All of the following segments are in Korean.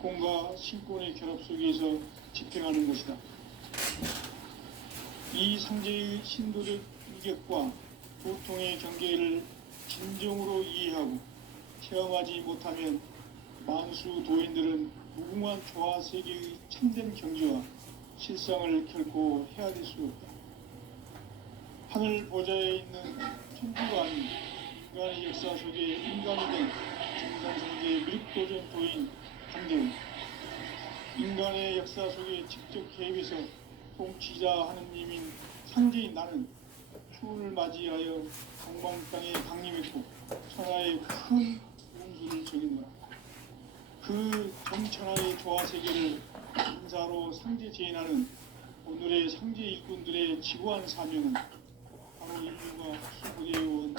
공과 신권의 결합 속에서 집행하는 것이다. 이 상제의 신도적 위격과 고통의 경계를 진정으로 이해하고 체험하지 못하면 만수 도인들은 무궁한 조화 세계의 참된 경지와 실상을 결코 헤아릴 수 없다. 하늘 보좌에 있는 천주가 아닌 인간의 역사 속에 인간이 된 정상성제 미륵도전 도인 한대훈, 인간의 역사 속에 직접 개입해서 통치자 하느님인 상제인 나는 추운을 맞이하여 동방 땅에 강림했고 천하의 큰 운수를 정했노라. 그 정천하의 조화 세계를 인사로 상제 제인하는 오늘의 상제 일꾼들의 지구한 사명은 바로 인류가 수부되어온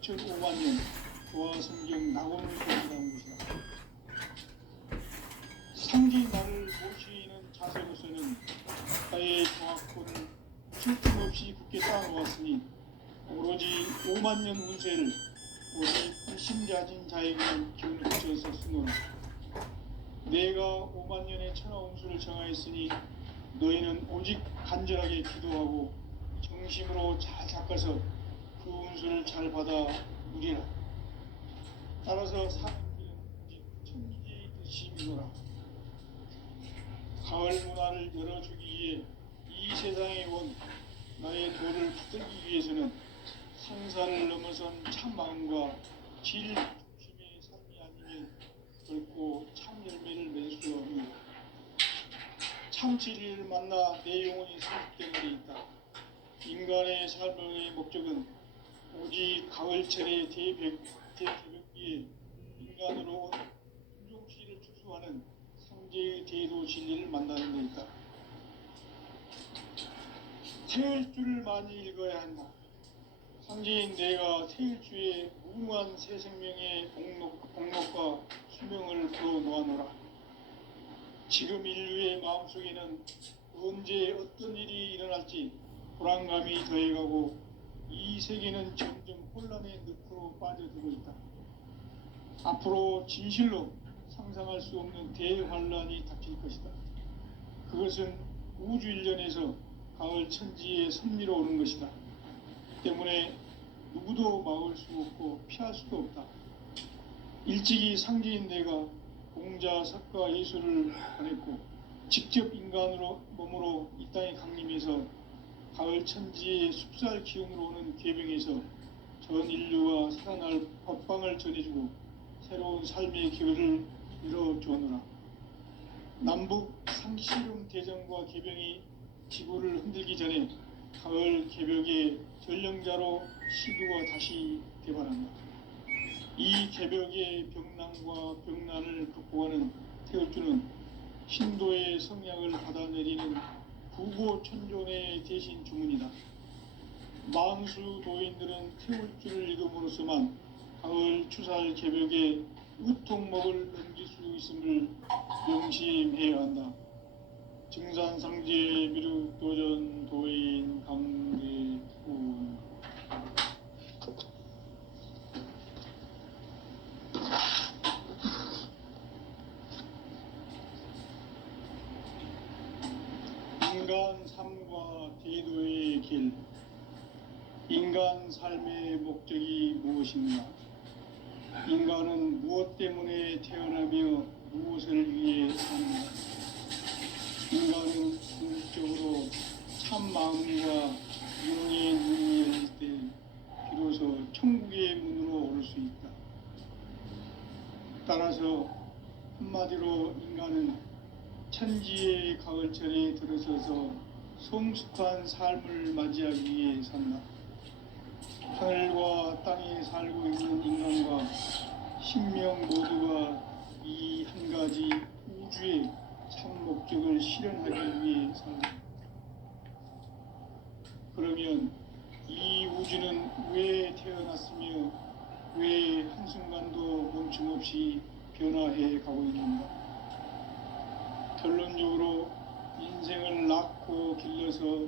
6,500만 년 조화 성경 낙원을 공부하는 것이다. 상제인 나를 모시는 자세로서는 나의 조화권을 쉴틈 없이 굳게 쌓아놓았으니 오로지 5만 년 운세를 오직 일심자진 자에게만 기운을 붙여서 쓰노라. 내가 5만 년의 천하 운수를 정하였으니 너희는 오직 간절하게 기도하고 정심으로 잘 닦아서 그 운수를 잘 받아 누리라. 따라서 사는 길은 오직 천리의 뜻이미노라. 가을 문화를 열어주기 위해 이 세상에 온 나의 도를 붙들기 위해서는 상사를 넘어선 참 마음과 질 중심의 삶이 아니면 결코 참 열매를 맺을 수 없는 참 진리를 만나 내 영혼이 성숙된 데 있다. 인간의 삶의 목적은 오직 가을철의 대개벽기에 인간으로 온 인종시를 추수하는 상제의 대도 진리를 만나는 데 있다. 태일주를 많이 읽어야 한다. 상제인 내가 태일주의 무궁한 새 생명의 공록과 수명을 풀어놓아노라. 지금 인류의 마음속에는 언제 어떤 일이 일어날지 불안감이 더해가고 이 세계는 점점 혼란의 늪으로 빠져들고 있다. 앞으로 진실로 상상할 수 없는 대환란이 닥칠 것이다. 그것은 우주 일련에서 가을 천지의 섭리로 오는 것이다. 때문에 누구도 막을 수 없고 피할 수도 없다. 일찍이 상제인 내가 공자, 석가, 예수를 보냈고 직접 인간으로 몸으로 이 땅에 강림해서 가을 천지의 숲살 기운으로 오는 계병에서 전 인류가 살아날 법방을 전해주고 새로운 삶의 기회를 이뤄주었노라. 남북 상씨름 대전과 계병이 지구를 흔들기 전에 가을 개벽의 전령자로 시두가 다시 개발한다. 이 개벽의 병난과 병난을 극복하는 태울주는 신도의 성약을 받아내리는 구고천존의 대신 주문이다. 만수 도인들은 태울주를 읽음으로써만 가을 추살 개벽의 의통목을 넘길 수 있음을 명심해야 한다. 증산상제 미륵도전 도인 강대훈. 인간 삶과 대도의 길. 인간 삶의 목적이 무엇인가? 인간은 무엇 때문에 태어나며 무엇을 위해 사는가? 인간은 궁극적으로 참 마음과 영의 눈이 열릴 때 비로소 천국의 문으로 오를 수 있다. 따라서 한마디로 인간은 천지의 가을철에 들어서서 성숙한 삶을 맞이하기 위해 산다. 하늘과 땅에 살고 있는 인간과 신명 모두가 이 한 가지 우주의 참 목적을 실현하기 위해 산다. 그러면 이 우주는 왜 태어났으며 왜 한순간도 멈춤없이 변화해 가고 있는가? 결론적으로 인생을 낳고 길러서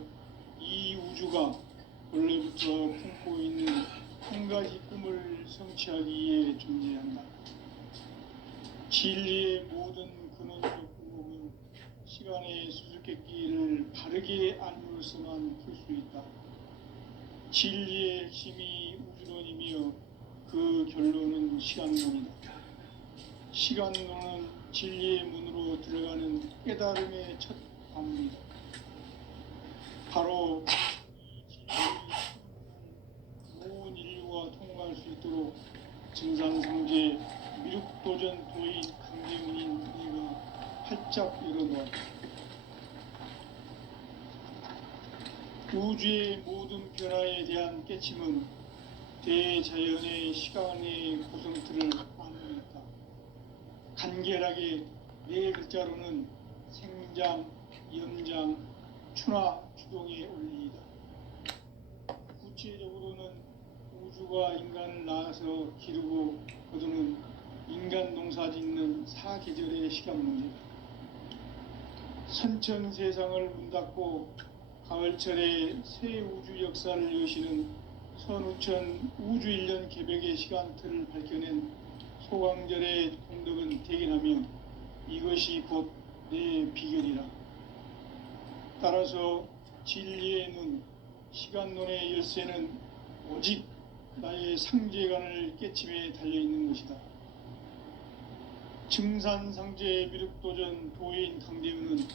이 우주가 원래부터 품고 있는 한 가지 꿈을 성취하기 위해 존재한다. 진리의 모든 근원적 의혹은 시간의 수수께끼를 바르게 알므로서만 풀 수 있다. 진리의 핵심이 우주론이며 그 결론은 시간론이다. 시간론은 진리의 문으로 들어가는 깨달음의 첫 관문이다. 바로 이 진리를 온 인류가 통과할 수 있도록 증산상제 미륵도전 도인 강제문인 네가 활짝 열어놓았다. 우주의 모든 변화에 대한 깨침은 대자연의 시간의 구성틀을 만들었다. 간결하게 네 글자로는 생장, 연장, 추나 추동의 원리이다. 구체적으로는 우주가 인간을 낳아서 기르고 거두는 인간 농사 짓는 사계절의 시간 문제다. 선천 세상을 문 닫고 가을철에 새 우주 역사를 여시는 선우천 우주 1년 개벽의 시간틀을 밝혀낸 소강절의 공덕은 대견하며 이것이 곧 내 비결이라. 따라서 진리의 눈, 시간론의 열쇠는 오직 나의 상제관을 깨침에 달려있는 것이다. 증산상제 미륵도전 도인 강대우는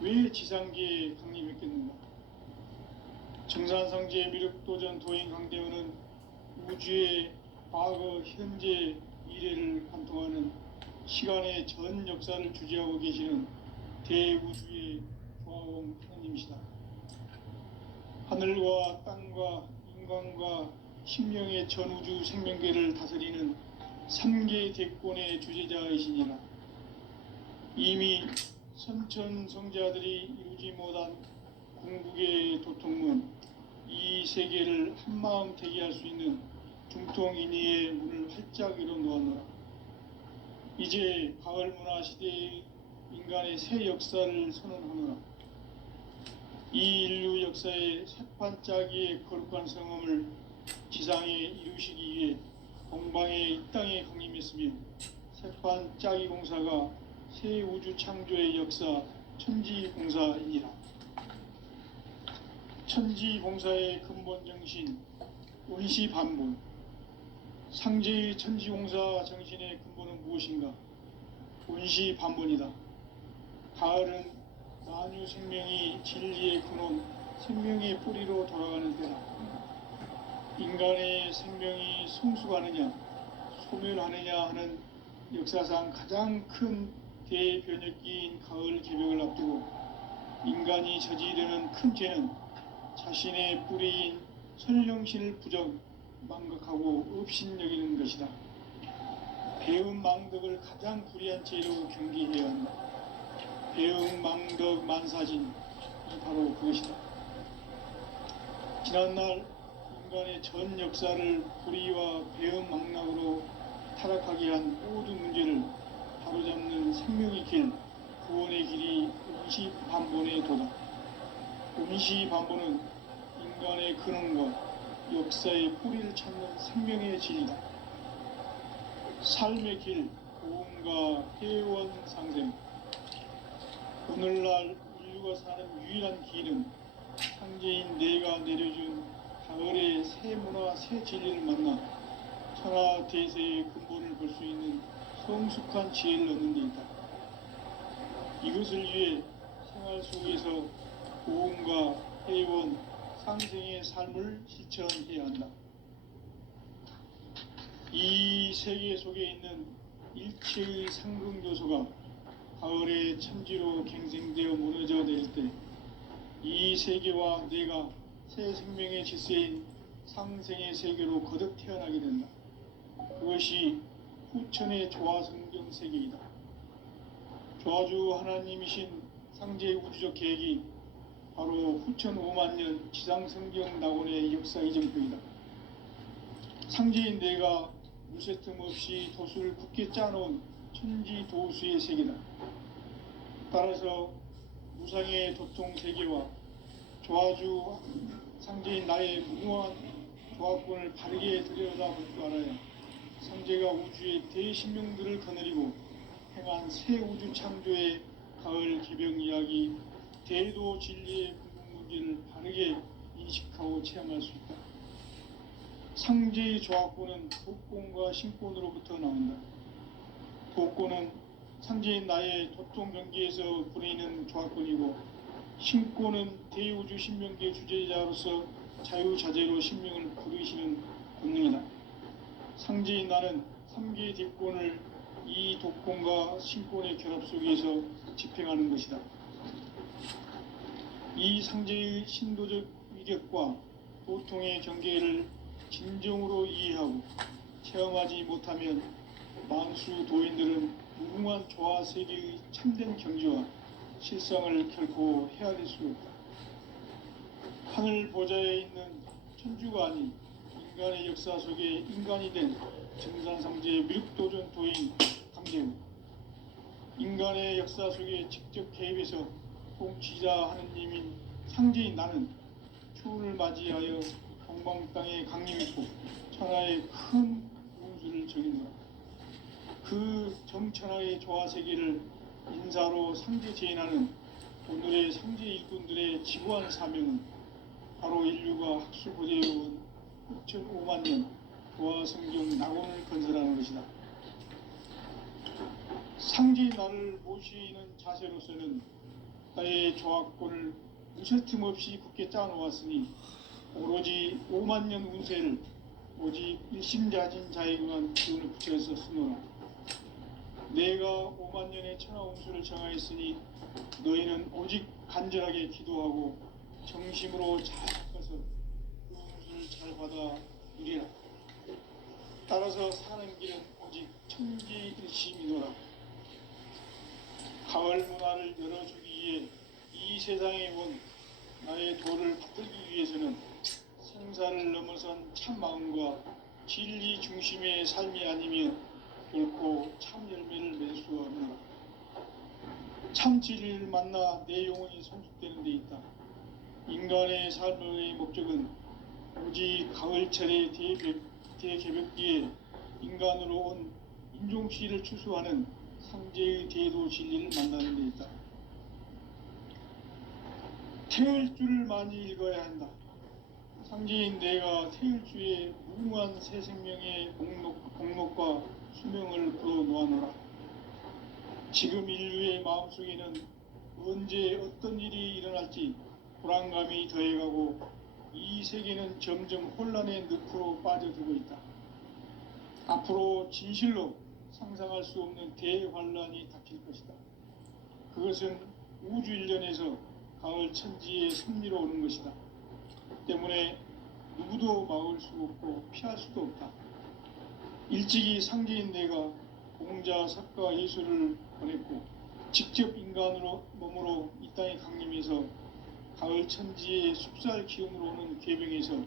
왜 지상계에 강림했겠는가? 증산상제 미륵도전 도인 강대우는 우주의 과거, 현재, 미래를 관통하는 시간의 전 역사를 주재하고 계시는 대우주의 조화원 하나님이시다. 하늘과 땅과 인간과 심령의 전우주 생명계를 다스리는 3계 대권의 주재자이시니라. 이미 선천성자들이 이루지 못한 궁극의 도통문, 이 세계를 한마음 대기할 수 있는 중통인의의 문을 활짝 열어놓았노라. 이제 가을문화 시대의 인간의 새 역사를 선언하노라. 이 인류 역사의 새판짜기의 거룩한 성험을 지상에 이루시기 위해 동방의 이 땅에 강림했으며 새판짜기 공사가 새 우주 창조의 역사 천지공사이니라. 천지공사의 근본 정신 원시반본, 상제의 천지공사 정신의 근본은 무엇인가? 원시반본이다. 가을은 만유 생명이 진리의 근원, 생명의 뿌리로 돌아가는 때다. 인간의 생명이 성숙하느냐, 소멸하느냐 하는 역사상 가장 큰 대변혁기인 가을 개벽을 앞두고 인간이 저지르는 큰 죄는 자신의 뿌리인 선령신을 부정, 망각하고 업신여기는 것이다. 배움 망덕을 가장 불의한 죄로 경계해야 한다. 배움 망덕 만사진이 바로 그것이다. 지난날 인간의 전 역사를 불의와 배움 망락으로 타락하게 한 모든 문제를 바로잡는 생명의 길, 구원의 길이 원시반본의 도다. 원시반본은 인간의 근원과 역사의 뿌리를 찾는 생명의 진리다. 삶의 길, 고음과 회원 상생. 오늘날 인류가 사는 유일한 길은 상제인 내가 내려준 가을의 새 문화, 새 진리를 만나 천하 대세의 근본을 볼 수 있는 성숙한 지혜를 얻는 데 있다. 이것을 위해 생활 속에서 고음과 회원, 상생의 삶을 실천해야 한다. 이 세계 속에 있는 일체의 상극 요소가 가을의 천지로 갱생되어 무너져 내릴 때 이 세계와 내가 새 생명의 질서인 상생의 세계로 거듭 태어나게 된다. 그것이 후천의 조화성경 세계이다. 조화주 하나님이신 상제의 우주적 계획이 바로 후천 5만 년 지상성경 낙원의 역사 이정표이다. 상제인 내가 무쇠 틈 없이 도수를 굳게 짜놓은 천지 도수의 세계다. 따라서 무상의 도통 세계와 조화주 상제인 나의 무모한 조합권을 바르게 들여다볼 줄 알아야 상제가 우주의 대신명들을 거느리고 행한 새 우주 창조의 가을 개병 이야기, 대도 진리의 궁극 문제를 바르게 인식하고 체험할 수 있다. 상제의 조합권은 독권과 신권으로부터 나온다. 독권은 상제인 나의 도통 경계에서 부리는 조합권이고, 신권은 대우주 신명계 주제자로서 자유자재로 신명을 부르시는 권능이다. 상제인 나는 3개의 대권을 이 독권과 신권의 결합 속에서 집행하는 것이다. 이 상제의 신도적 위격과 도통의 경계를 진정으로 이해하고 체험하지 못하면 만수 도인들은 무궁한 조화 세계의 참된 경지와 실상을 결코 헤아릴 수 없다. 하늘 보좌에 있는 천주가 아닌 인간의 역사 속에 인간이 된 증산상제의 미륵도전 도인 강재우, 인간의 역사 속에 직접 개입해서 통치자 하느님인 상제인 나는 추운을 맞이하여 동방 땅에 강림했고 천하의 큰 운수를 정했노라. 그 정천하의 조화세계를 인사로 상제 제인하는 오늘의 상제 일꾼들의 지구한 사명은 바로 인류가 학술고대해온 6,5만 년 조화성경 낙원을 건설하는 것이다. 상제의 나를 모시는 자세로서는 나의 조합권을 무쇠틈 없이 굳게 짜놓았으니 오로지 5만 년 운세를 오직 일심자진 자에게만 기운을 붙여서 쓰노라. 내가 5만 년의 천하 운수를 정하였으니 너희는 오직 간절하게 기도하고 정심으로 잘 닦아서 그 운수를 잘 받아 누리라. 따라서 사는 길은 오직 천지일심이노라. 가을 문화를 열어주기 위해 이 세상에 온 나의 도를 붙들기 위해서는 생사를 넘어선 참 마음과 진리 중심의 삶이 아니면 결코 참 열매를 맺을 수 없노라. 참 진리를 만나 내 영혼이 성숙되는 데 있다. 인간의 삶의 목적은 오직 가을철의 대개벽기에 인간으로 온 인종씨를 추수하는 상제의 대도 진리를 만나는 데 있다. 태을 줄을 많이 읽어야 한다. 상제인 내가 태을주의 무궁한 새 생명의 공목과 수명을 풀어놓아노라. 지금 인류의 마음속에는 언제 어떤 일이 일어날지 불안감이 더해가고 이 세계는 점점 혼란의 늪으로 빠져들고 있다. 앞으로 진실로 상상할 수 없는 대환란이 닥칠 것이다. 그것은 우주 일련에서 가을 천지의 섭리로 오는 것이다. 때문에 누구도 막을 수 없고 피할 수도 없다. 일찍이 상제인 내가 공자, 석가, 예수를 보냈고 직접 인간으로 몸으로 이 땅에 강림해서 가을 천지의 숲살 기운으로 오는 계병에서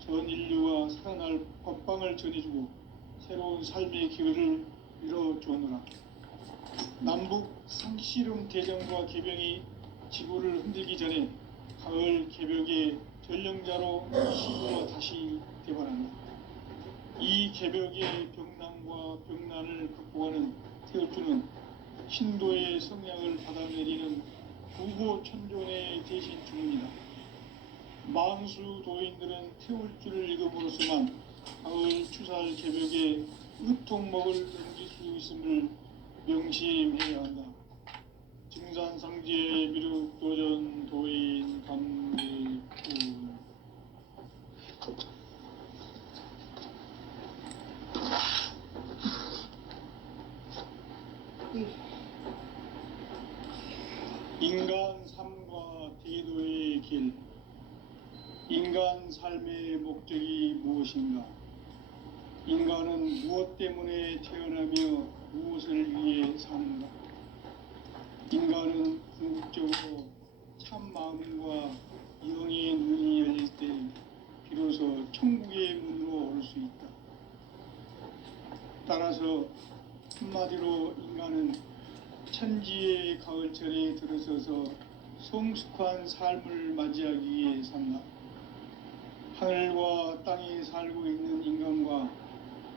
전 인류와 살아날 법방을 전해주고 새로운 삶의 기회를 이뤄주었노라. 남북 상씨름 대전과 계병이 지구를 흔들기 전에 가을 개벽의 전령자로 시구가 다시 개발한다. 이 개벽의 병난과 병난을 극복하는 태울주는 신도의 성향을 받아내리는 구보 천존의 대신 주문이다. 만수 도인들은 태울주를 읽음으로써만 가을 추살 개벽의 의통목을 넘길 수 있음을 명심해야 한다. 증산상제 미륵도전 도인 감리꾼. 인간 삶과 대도의 길. 인간 삶의 목적이 무엇인가? 인간은 무엇 때문에 태어나며 무엇을 위해 사는가? 인간은 궁극적으로 참 마음과 영의 눈이 열릴 때 비로소 천국의 문으로 올 수 있다. 따라서 한마디로 인간은 천지의 가을철에 들어서서 성숙한 삶을 맞이하기 위해 산다. 하늘과 땅에 살고 있는 인간과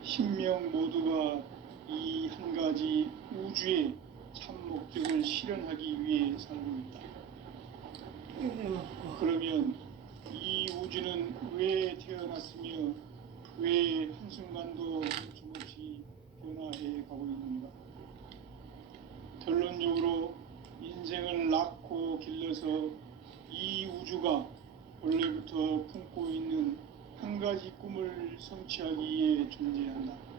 신명 모두가 이 한 가지 우주의 참 목적을 실현하기 위해 살고 있다. 그러면 이 우주는 왜 태어났으며 왜 한순간도 멈춤없이 변화해 가고 있는가? 결론적으로 인생을 낳고 길러서 이 우주가 원래부터 품고 있는 한 가지 꿈을 성취하기 위해 존재한다.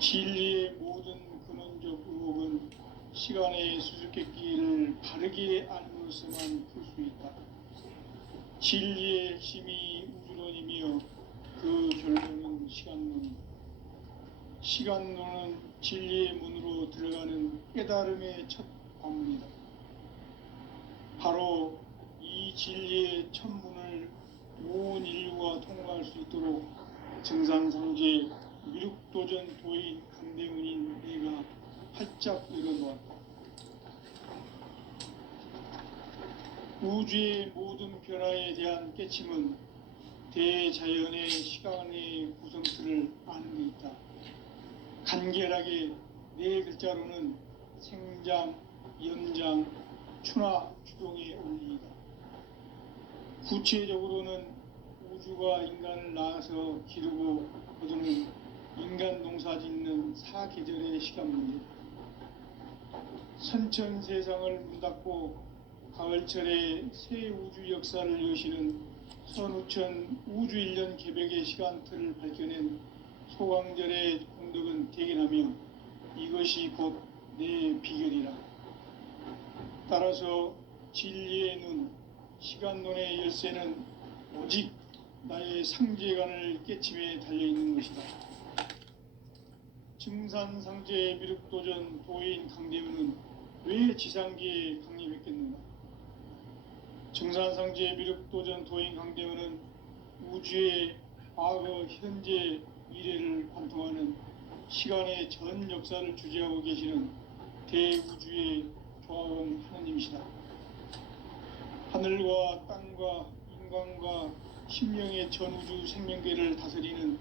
진리의 모든 근원적 의혹은 시간의 수수께끼를 바르게 알므로서만 풀 수 있다. 진리의 핵심이 우주론이며 그 결론은 시간론이다. 시간론은 진리의 문으로 들어가는 깨달음의 첫 관문이다. 바로 이 진리의 첫 문을 온 인류가 통과할 수 있도록 증산상제 미륵도전 도인 강대문인 내가 활짝 열어놓았다. 우주의 모든 변화에 대한 깨침은 대자연의 시간의 구성틀을 아는 데 있다. 간결하게 네 글자로는 생장, 연장, 추나 추동의 원리이다. 구체적으로는 우주가 인간을 낳아서 기르고 거두는 인간 농사 짓는 사계절의 시간 문제다. 선천 세상을 문닫고 가을철에 새 우주 역사를 여시는 선우천 우주 1년 개벽의 시간틀을 밝혀낸 소강절의 공덕은 대견하며 이것이 곧 내 비결이라. 따라서 진리의 눈, 시간론의 열쇠는 오직 나의 상제관을 깨침에 달려있는 것이다. 증산상제 미륵도전 도인 강대문은 왜 지상계에 강림했겠는가? 증산상제 미륵도전 도인 강대문은 우주의 과거, 현재, 미래를 관통하는 시간의 전 역사를 주재하고 계시는 대우주의 조화원 하나님이시다. 하늘과 땅과 인간과 심령의 전우주 생명계를 다스리는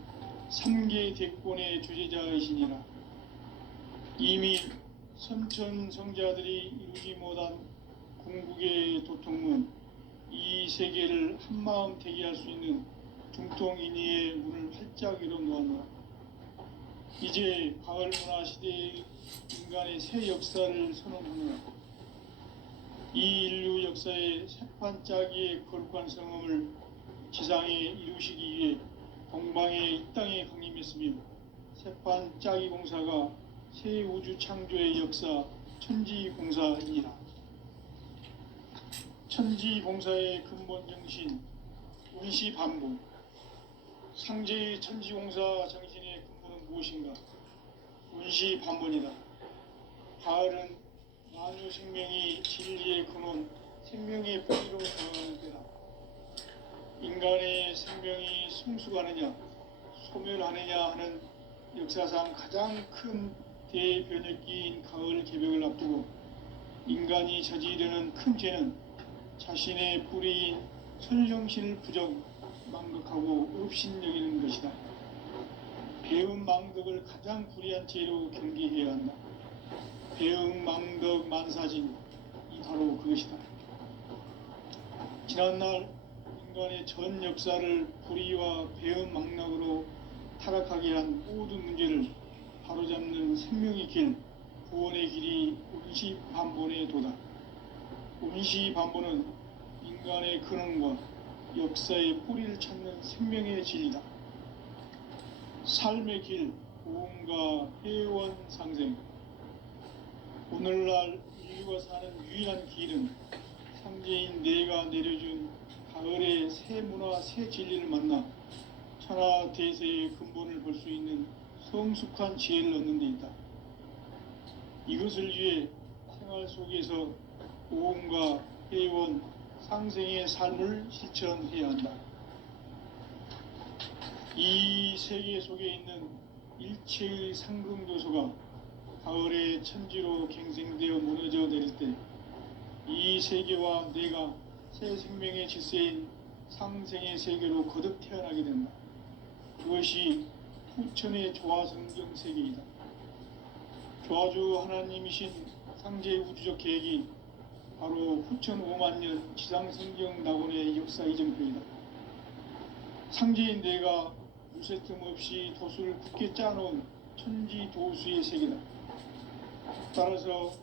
3계 대권의 주재자이시니라. 이미 선천성자들이 이루지 못한 궁극의 도통문, 이 세계를 한마음 대기할 수 있는 중통인의의 문을 활짝 열어놓았노라. 이제 가을 문화 시대의 인간의 새 역사를 선언하노라. 이 인류 역사의 새판짜기의 거룩한 성험을 지상에 이루시기 위해 동방의 이 땅에 강림했으며 새판짜기 공사가 새 우주 창조의 역사 천지공사이니라. 천지공사의 근본 정신 운시반복. 상제의 천지공사 정신의 근본은 무엇인가? 운시반복이다. 가을은 만유 생명이 진리의 근원, 생명의 뿌리로 정하는 때다. 인간의 생명이 성숙하느냐, 소멸하느냐 하는 역사상 가장 큰 대변혁기인 가을 개벽을 앞두고 인간이 저지르는 큰 죄는 자신의 뿌리인 설령신을 부정, 망극하고 업신여기는 것이다. 배움 망덕을 가장 불의한 죄로 경계해야 한다. 배움 망덕 만사진, 이 바로 그것이다. 지난날 인간의 전 역사를 불의와 배움 망락으로 타락하게 한 모든 문제를 바로잡는 생명의 길, 구원의 길이 운시반본의 도다. 운시반본은 인간의 근원과 역사의 뿌리를 찾는 생명의 진리다. 삶의 길, 고음과 회원 상생. 오늘날 인류가 사는 유일한 길은 상제인 내가 내려준 가을의 새 문화, 새 진리를 만나 천하 대세의 근본을 볼 수 있는 성숙한 지혜를 얻는 데 있다. 이것을 위해 생활 속에서 고음과 회원, 상생의 삶을 실천해야 한다. 이 세계 속에 있는 일체의 상승교소가 가을의 천지로 갱생되어 무너져 내릴 때 이 세계와 내가 새 생명의 질서인 상생의 세계로 거듭 태어나게 된다. 그것이 후천의 조화성경 세계이다. 조아주 하나님이신 상제 우주적 계획이 바로 후천 5만 년 지상성경 낙원의 역사 이정표이다. 상제인 내가 무쇠틈 없이 도수를 굳게 짜놓은 천지 도수의 세계다. 따라서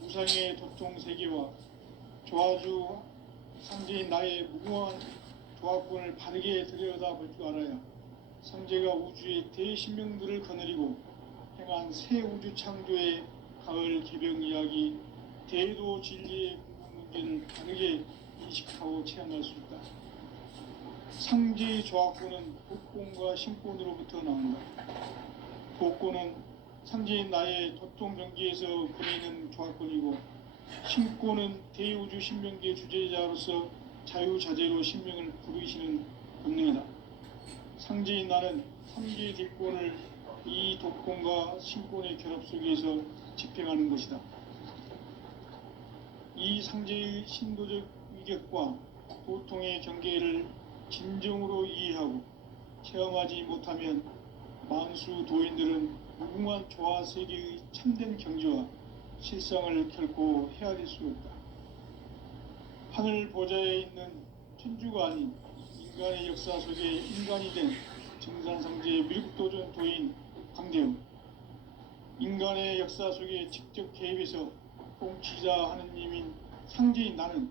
무상의 도통 세계와 조아주 상제인 나의 무궁한 조합권을 바르게 들여다볼 줄 알아야 상제가 우주의 대신명들을 거느리고 행한 새 우주 창조의 가을 개병 이야기, 대도 진리의 궁극 문제를 바르게 인식하고 체험할 수 있다. 상제의 조합권은 복권과 신권으로부터 나온다. 복권은 상제인 나의 도통 경기에서 보내는 조합권이고, 신권은 대우주 신명계 주제자로서 자유자재로 신명을 부르시는 본능이다. 상제인 나는 3개의 뒷권을 이 독권과 신권의 결합 속에서 집행하는 것이다. 이 상제의 신도적 위격과 고통의 경계를 진정으로 이해하고 체험하지 못하면 만수 도인들은 무궁한 조화 세계의 참된 경지와 실상을 결코 헤아릴 수 없다. 하늘 보좌에 있는 천주가 아닌 인간의 역사 속에 인간이 된 증산상제의 미륵도전 도인 강대웅, 인간의 역사 속에 직접 개입해서 통치자 하느님인 상제인 나는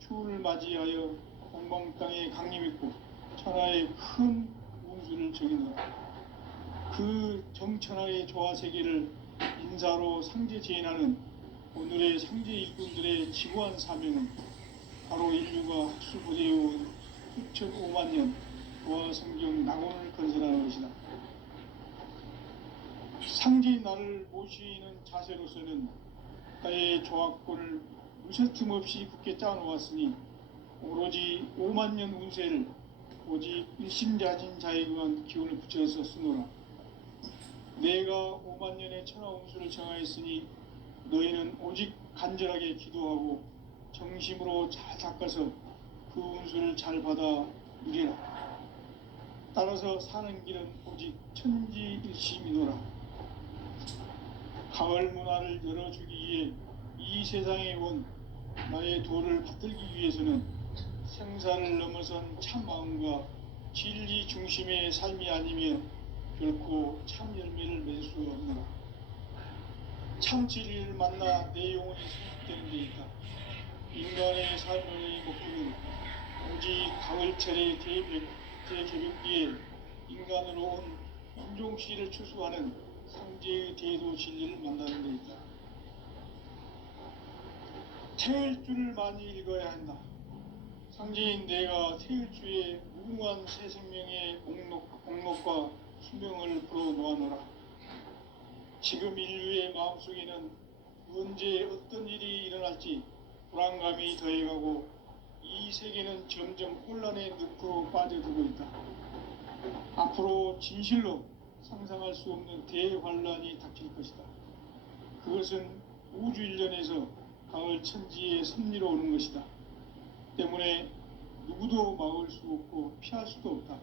추후를 맞이하여 동방 땅에 강림했고 천하의 큰 운수를 정해놓았다. 그 정천하의 조화 세계를 인사로 상제 제인하는 오늘의 상제 일꾼들의 지구한 사명은 바로 인류가 학수고대해온 수천 5만 년 조화 성경 낙원을 건설하는 것이다. 상제인 나를 모시는 자세로서는 나의 조합권을 무쇠틈 없이 굳게 짜놓았으니 오로지 5만 년 운세를 오직 일심자진 자에 의한 기운을 붙여서 쓰노라. 내가 5만 년의 천하 운수를 정하였으니 너희는 오직 간절하게 기도하고 정심으로 잘 닦아서 그 운수를 잘 받아 누리라. 따라서 사는 길은 오직 천지일심이노라. 가을 문화를 열어주기 위해 이 세상에 온 나의 도를 받들기 위해서는 생사를 넘어선 참 마음과 진리 중심의 삶이 아니면 결코 참 열매를 맺을 수 없노라. 참 진리를 만나 내 영혼이 성숙되는 데 있다. 인간의 삶의 목표는 오직 가을철의 대개벽기에 인간으로 온 인종씨를 추수하는 상제의 대도 진리를 만나는 데 있다. 태일주를 많이 읽어야 한다. 상제인 내가 태일주의 무궁한 새 생명의 목록과 수명을 풀어놓아노라. 지금 인류의 마음속에는 언제 어떤 일이 일어날지 불안감이 더해가고 이 세계는 점점 혼란의 늪으로 빠져들고 있다. 앞으로 진실로 상상할 수 없는 대환란이 닥칠 것이다. 그것은 우주 일련에서 가을 천지의 섭리로 오는 것이다. 때문에 누구도 막을 수 없고 피할 수도 없다.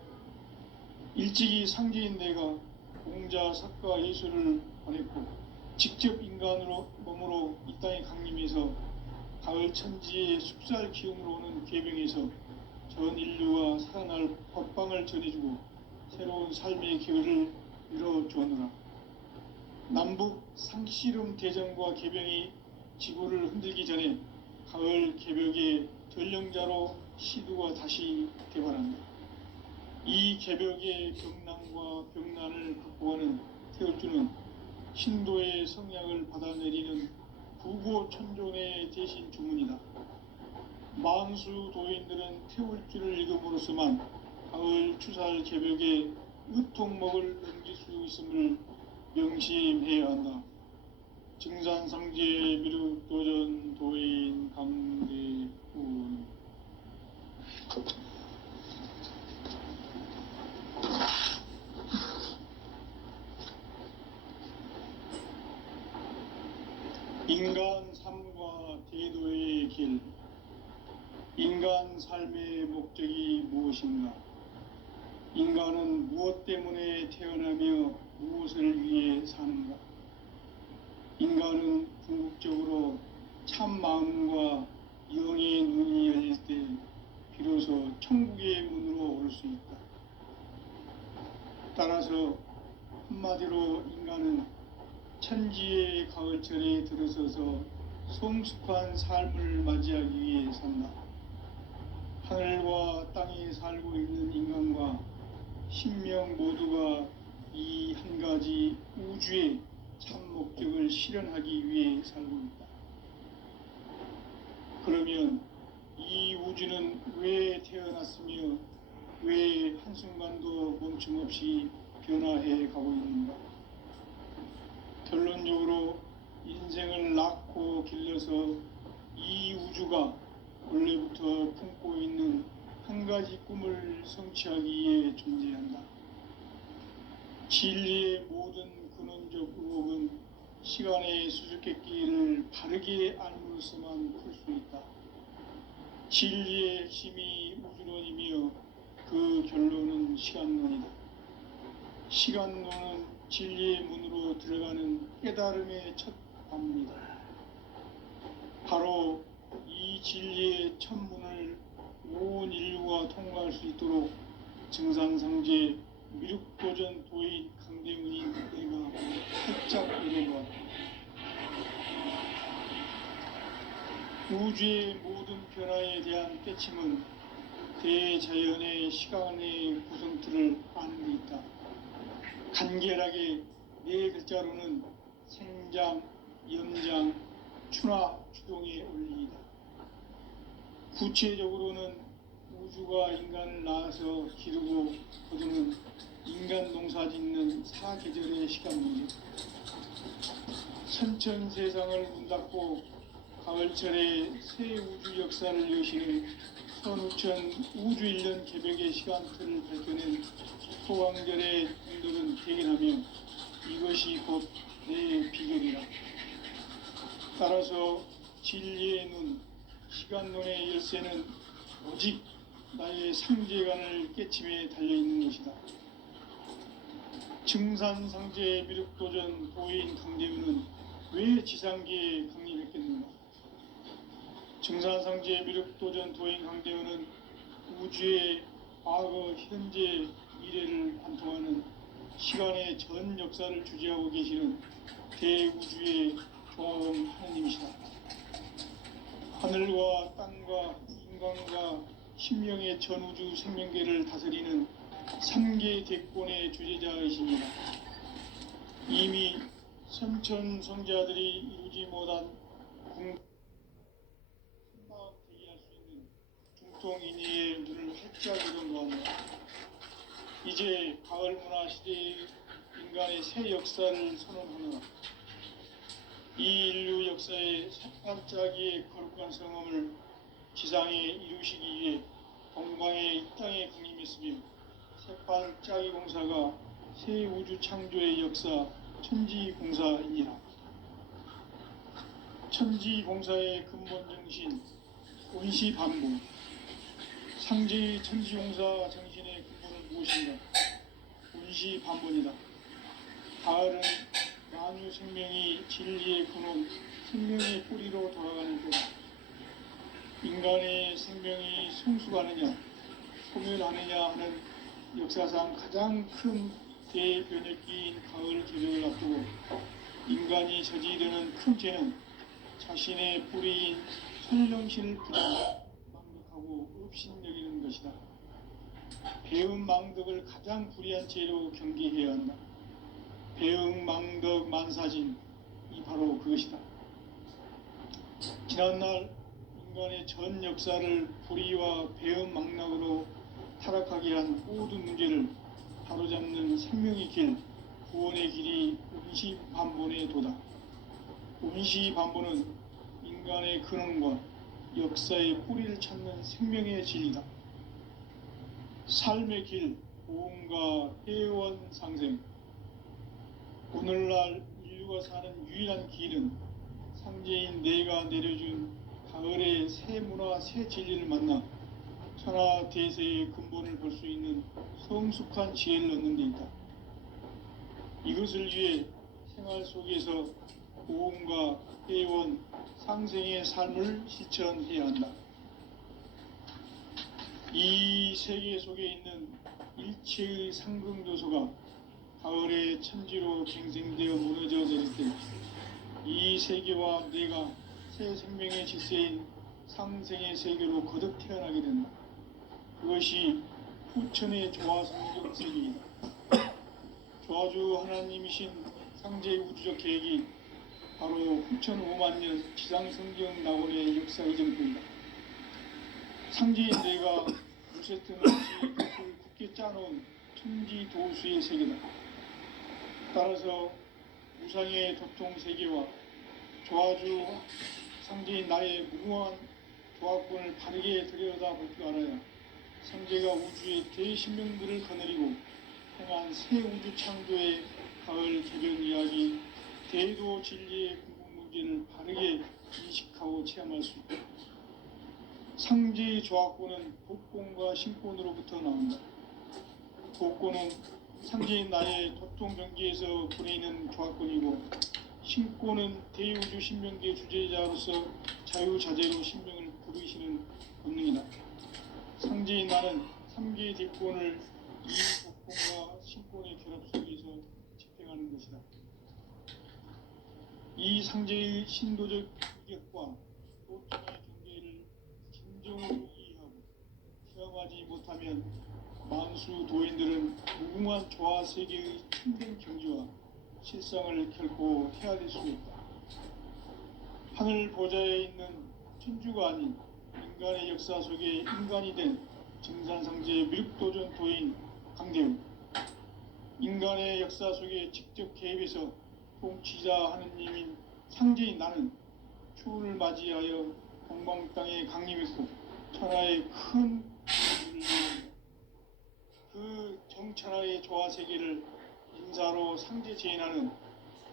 일찍이 상제인 내가 공자, 사과, 예수를 보냈고 직접 인간으로 몸으로 이 땅에 강림해서 가을 천지의 숲살 기운으로 오는 괴병에서 전 인류가 살아날 법방을 전해주고 새로운 삶의 기회를 이뤄주었노라. 남북 상씨름 대전과 개병이 지구를 흔들기 전에 가을 개벽의 전령자로 시두가 다시 개발한다. 이 개벽의 병난과 병난을 극복하는 태울주는 신도의 성약을 받아내리는 부고천존의 대신 주문이다. 만수 도인들은 태울주를 읽음으로써만 가을 추살 개벽의 의통목을 넘길 수 있음을 명심해야 한다. 증산상제 미륵도전 도인 강대훈. 인간 삶과 대도의 길. 인간 삶의 목적이 무엇인가? 인간은 무엇 때문에 태어나며 무엇을 위해 사는가? 인간은 궁극적으로 참 마음과 영의 눈이 열릴 때 비로소 천국의 문으로 올 수 있다. 따라서 한마디로 인간은 천지의 가을철에 들어서서 성숙한 삶을 맞이하기 위해 산다. 하늘과 땅에 살고 있는 인간과 신명 모두가 이 한 가지 우주의 참 목적을 실현하기 위해 살고 있다. 그러면 이 우주는 왜 태어났으며 왜 한순간도 멈춤없이 변화해 가고 있는가? 결론적으로 인생을 낳고 길러서 이 우주가 원래부터 품고 있는 한 가지 꿈을 성취하기 위해 존재한다. 진리의 모든 근원적 의혹은 시간의 수수께끼를 바르게 알므로서만 풀 수 있다. 진리의 핵심이 우주론이며 그 결론은 시간론이다. 시간론은 진리의 문으로 들어가는 깨달음의 첫 관문이다. 바로 이 진리의 첫 문을 온 인류가 통과할 수 있도록 증산상제 미륵도전 도인 강대문이 내가 살짝 이뤄보았다. 우주의 모든 변화에 대한 깨침은 대자연의 시간의 구성틀을 아는 데 있다. 간결하게 네 글자로는 생장, 염장, 추나 추동의 원리이다. 구체적으로는 우주가 인간을 낳아서 기르고 거두는 인간 농사짓는 사계절의 시간 문제. 선천 세상을 문 닫고 가을철에 새 우주 역사를 여시는 선우천 우주 1년 개벽의 시간틀을 밝혀낸 소강절의 분들은 대견하며 이것이 곧 내 비결이라. 따라서 진리의 눈, 시간론의 열쇠는 오직 나의 상제관을 깨침에 달려있는 것이다. 증산상제 미륵도전 도인 강대문은 왜 지상계에 강림했겠는가? 증산상제 미륵도전 도인 강대문은 우주의 과거, 현재, 미래를 관통하는 시간의 전 역사를 주재하고 계시는 대우주의 조화음 하느님이시다. 하늘과 땅과 인간과 신명의 전우주 생명계를 다스리는 3계 대권의 주제자이십니다. 이미 선천 성자들이 이루지 못한 선마음 대기할 수 있는 중통인의의 눈을 활짝 열어놓았다. 이제 가을 문화 시대의 인간의 새 역사를 선언하노라. 이 인류 역사의 새반짝이의 거룩한 성험을 지상에 이루시기 위해 동방의 이 땅에 강림했으며 새반짝이 공사가 새 우주 창조의 역사 천지공사이니라. 천지공사의 근본 정신 온시반복. 상제의 천지공사 정신의 근본은 무엇인가? 온시반복이다. 가을은 만유 생명이 진리의 근원, 생명의 뿌리로 돌아가는 때다. 인간의 생명이 성숙하느냐, 소멸하느냐 하는 역사상 가장 큰 대변혁기인 가을 개벽을 앞두고 인간이 저지르는 큰 죄는 자신의 뿌리인 선령신을 망덕하고 업신여기는 것이다. 배은 망덕을 가장 불의한 죄로 경계해야 한다. 배응 망덕 만사진, 이 바로 그것이다. 지난날 인간의 전 역사를 불의와 배응 망락으로 타락하게 한 모든 문제를 바로잡는 생명의 길, 구원의 길이 온시반본의 도다. 온시반본은 인간의 근원과 역사의 뿌리를 찾는 생명의 진리다. 삶의 길, 보험과 회원 상생. 오늘날 인류가 사는 유일한 길은 상제인 내가 내려준 가을의 새 문화, 새 진리를 만나 천하 대세의 근본을 볼 수 있는 성숙한 지혜를 얻는 데 있다. 이것을 위해 생활 속에서 고음과 해온 상생의 삶을 실천해야 한다. 이 세계 속에 있는 일체의 상극 요소가 가을의 천지로 갱생되어 무너져 내릴 때 이 세계와 내가 새 생명의 질서인 상생의 세계로 거듭 태어나게 된다. 그것이 후천의 조화성경 세계이다. 조화주 하나님이신 상제의 우주적 계획이 바로 후천 5만년 지상성경 낙원의 역사 이정표이다. 상제인 내가 무쇠틈 없이 그 굳게 짜놓은 천지 도수의 세계다. 따라서 무상의 도통 세계와 조화주 상제인 나의 무궁한 조화권을 바르게 들여다볼 줄 알아야 상제가 우주의 대신명들을 거느리고 행한 새 우주 창조의 가을 개변 이야기, 대도 진리의 궁극 문제를 바르게 인식하고 체험할 수 있다. 상제의 조화권은 복권과 신권으로부터 나온다. 복권은 상제인 나의 도통 경계에서 보내는 조화권이고, 신권은 대우주 신명계 주제자로서 자유자재로 신명을 부르시는 본능이다. 상제인 나는 3개의 대권을 이 복권과 신권의 결합 속에서 집행하는 것이다. 이 상제의 신도적 규격과 도통의 경계를 진정으로 이해하고 체험하지 못하면 만수 도인들은 무궁한 조화 세계의 참된 경지와 실상을 결코 헤아릴 수 없다. 하늘 보좌에 있는 천주가 아닌 인간의 역사 속에 인간이 된 정산상제 미륵도전 도인 강대우, 인간의 역사 속에 직접 개입해서 통치자 하느님인 상제인 나는 추운을 맞이하여 동방 땅에 강림했고 천하의 큰 그 정천하의 조화 세계를 인사로 상제 제인하는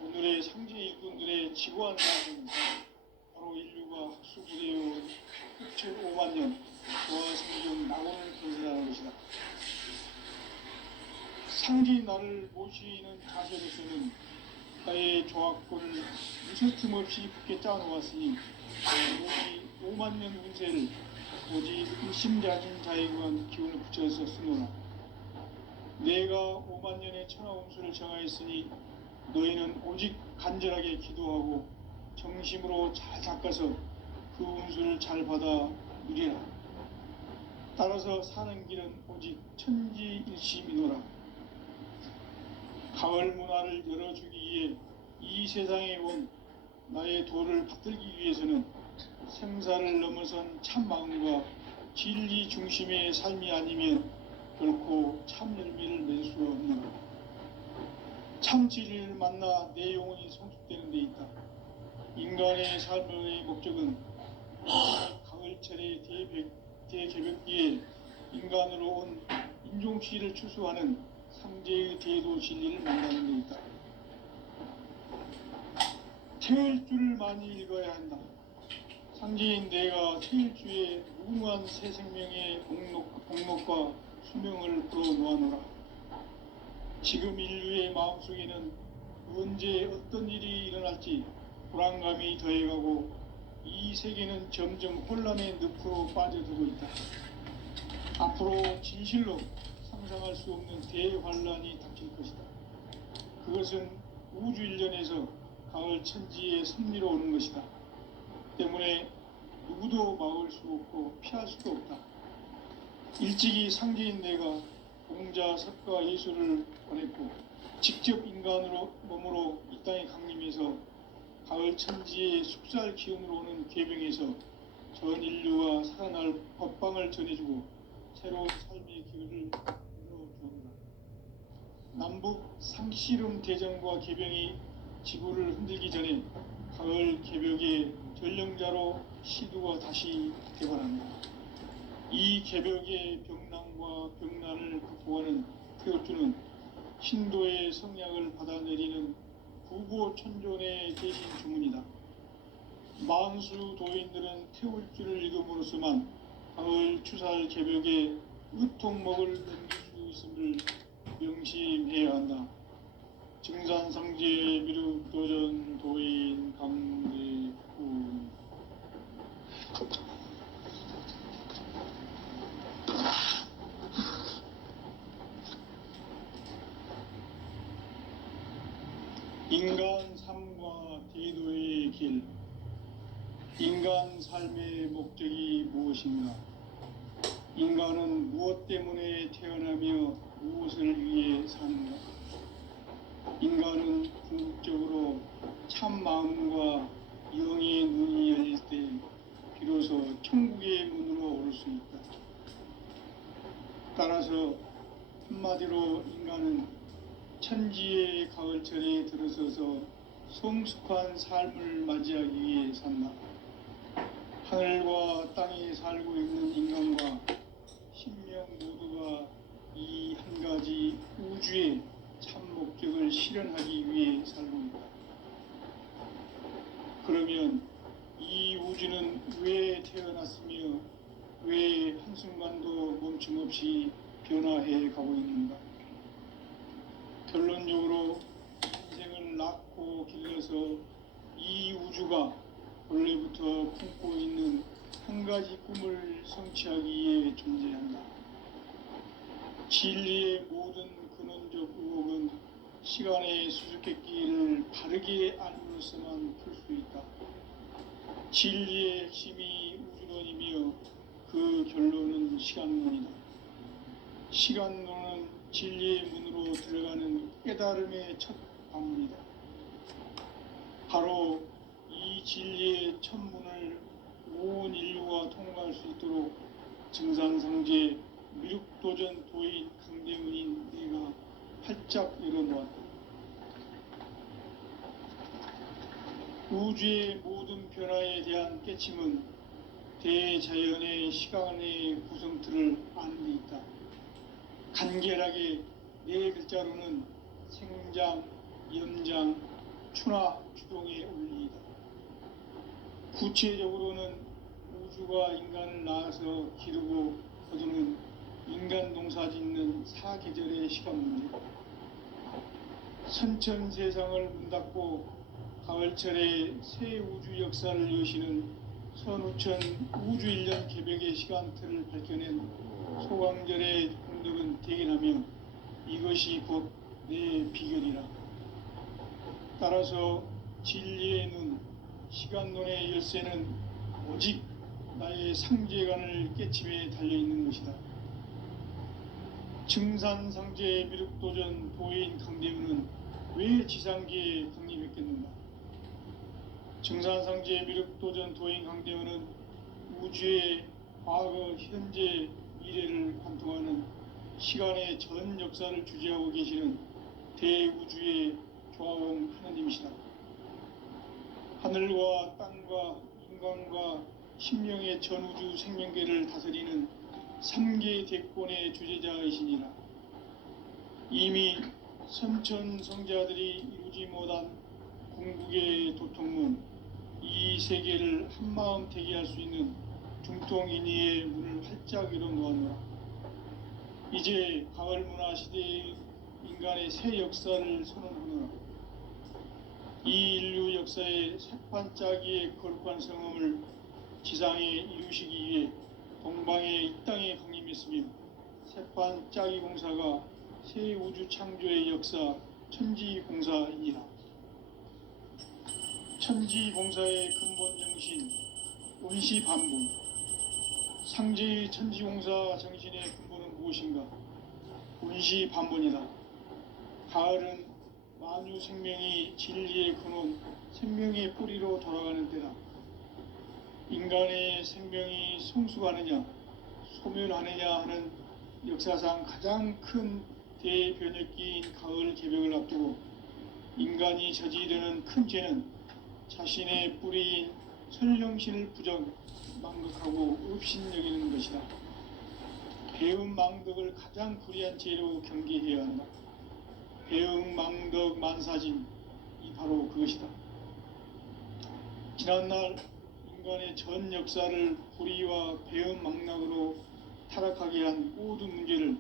오늘의 상제 일꾼들의 지구한 사람은 바로 인류가 학수부대요 6,5만 년 조화 성경 낙원을 건설하는 것이다. 상제인 나를 모시는 자세로서는 나의 조화권을 무쇠틈 없이 굳게 짜놓았으니 오직 5만 년 운세를 오직 일심자진 자에 관한 기운을 붙여서 쓰노라. 내가 5만 년의 천하 운수를 정하였으니 너희는 오직 간절하게 기도하고 정심으로 잘 닦아서 그 운수를 잘 받아 누리라. 따라서 사는 길은 오직 천지일심이노라. 가을 문화를 열어주기 위해 이 세상에 온 나의 도를 받들기 위해서는 생사를 넘어선 참 마음과 진리 중심의 삶이 아니면 결코 참 열매를 맺을 수 없노라. 참 진리를 만나 내 영혼이 성숙되는 데 있다. 인간의 삶의 목적은 가을철의 대개벽기에 인간으로 온 인종시를 추수하는 상제의 대도 진리를 만나는 데 있다. 태일주를 많이 읽어야 한다. 상제인 내가 태일주의 무궁한 새 생명의 목록과 수명을 불어놓아노라. 지금 인류의 마음속에는 언제 어떤 일이 일어날지 불안감이 더해가고 이 세계는 점점 혼란의 늪으로 빠져들고 있다. 앞으로 진실로 상상할 수 없는 대환란이 닥칠 것이다. 그것은 우주 일련에서 가을 천지의 섭리로 오는 것이다. 때문에 누구도 막을 수 없고 피할 수도 없다. 일찍이 상제인 내가 공자, 석가, 예수를 보냈고 직접 인간으로 몸으로 이 땅에 강림해서 가을 천지의 숙살 기운으로 오는 계병에서 전 인류가 살아날 법방을 전해주고 새로운 삶의 길을 열어주었다. 남북 상씨름 대전과 계병이 지구를 흔들기 전에 가을 개벽의 전령자로 시두가 다시 개발한다. 이 개벽의 병난과 병난을 극복하는 태우주는 신도의 성약을 받아내리는 구보천존의 대신 주문이다. 만수 도인들은 태울주를 읽음으로써만 가을 추살 개벽의 으통목을 넘길 수 있음을 명심해야 한다. 증산상제 미륵도전 도인 강대훈. 인간 삶과 대도의 길. 인간 삶의 목적이 무엇인가? 인간은 무엇 때문에 태어나며 무엇을 위해 사는가? 인간은 궁극적으로 참 마음과 영의 눈이 열릴 때 비로소 천국의 문으로 오를 수 있다. 따라서 한마디로 인간은 천지의 가을철에 들어서서 성숙한 삶을 맞이하기 위해 산다. 하늘과 땅에 살고 있는 인간과 신명 모두가 이 한 가지 우주의 참 목적을 실현하기 위해 살고 있다. 그러면 이 우주는 왜 태어났으며 왜 한순간도 멈춤없이 변화해 가고 있는가? 결론적으로 인생을 낳고 길러서 이 우주가 원래부터 품고 있는 한 가지 꿈을 성취하기 위해 존재한다. 진리의 모든 근원적 의혹은 시간의 수수께끼를 바르게 알므로서만 풀 수 있다. 진리의 핵심이 우주론이며 그 결론은 시간론이다. 시간론은 진리의 문으로 들어가는 깨달음의 첫 방문이다. 바로 이 진리의 첫 문을 온 인류가 통과할 수 있도록 증산상제 미륵도전 도인 강대훈인 내가 활짝 열어놓았다. 우주의 모든 변화에 대한 깨침은 대자연의 시간의 구성틀을 아는 데 있다. 간결하게 네 글자로는 생장, 연장, 추나 추동의 원리이다. 구체적으로는 우주가 인간을 낳아서 기르고 거두는 인간 농사 짓는 사계절의 시간 문제. 선천 세상을 문 닫고 가을철에 새 우주 역사를 여시는 선우천 우주 1년 개벽의 시간틀을 밝혀낸 소강절의 공덕은 대견하며 이것이 곧 내 비결이라. 따라서 진리의 눈, 시간론의 열쇠는 오직 나의 상제관을 깨침에 달려있는 것이다. 증산상제 미륵도전 도인 강대훈은 왜 지상계에 강림했겠는가? 증산상제 미륵도전 도인 강대훈은 우주의 과거, 현재, 미래를 관통하는 시간의 전 역사를 주재하고 계시는 대우주의 조화원 하느님이시다. 하늘과 땅과 인간과 신명의 전우주 생명계를 다스리는 3계 대권의 주재자이시니라. 이미 선천성자들이 이루지 못한 궁극의 도통문, 이 세계를 한마음 대기할 수 있는 중통인의의 문을 활짝 열어놓았노라. 이제 가을 문화 시대의 인간의 새 역사를 선언하노라. 이 인류 역사의 새판짜기의 거룩한 성음을 지상에 이루시기 위해 동방의 이 땅에 강림했으며 새판짜기 공사가 새 우주 창조의 역사 천지공사이니라. 천지공사의 근본 정신 원시반분. 상제의 천지공사 정신의 근본은 무엇인가? 원시반분이다. 가을은 만유 생명이 진리의 근원, 생명의 뿌리로 돌아가는 때다. 인간의 생명이 성숙하느냐, 소멸하느냐 하는 역사상 가장 큰 대변혁기인 가을 개벽을 앞두고 인간이 저지르는 큰 죄는 자신의 뿌리인 설령신을 부정, 망극하고 업신여기는 것이다. 배움 망덕을 가장 불의한 죄로 경계해야 한다. 배움 망덕 만사진, 이 바로 그것이다. 지난날 인간의 전 역사를 불의와 배움 망락으로 타락하게 한 모든 문제를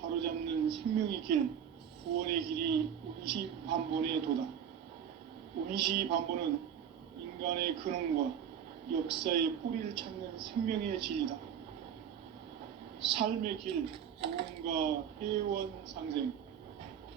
바로잡는 생명의 길, 구원의 길이 운시반본에 도다. 운시반본은 인간의 근원과 역사의 뿌리를 찾는 생명의 진리다. 삶의 길, 도움과 회원 상생,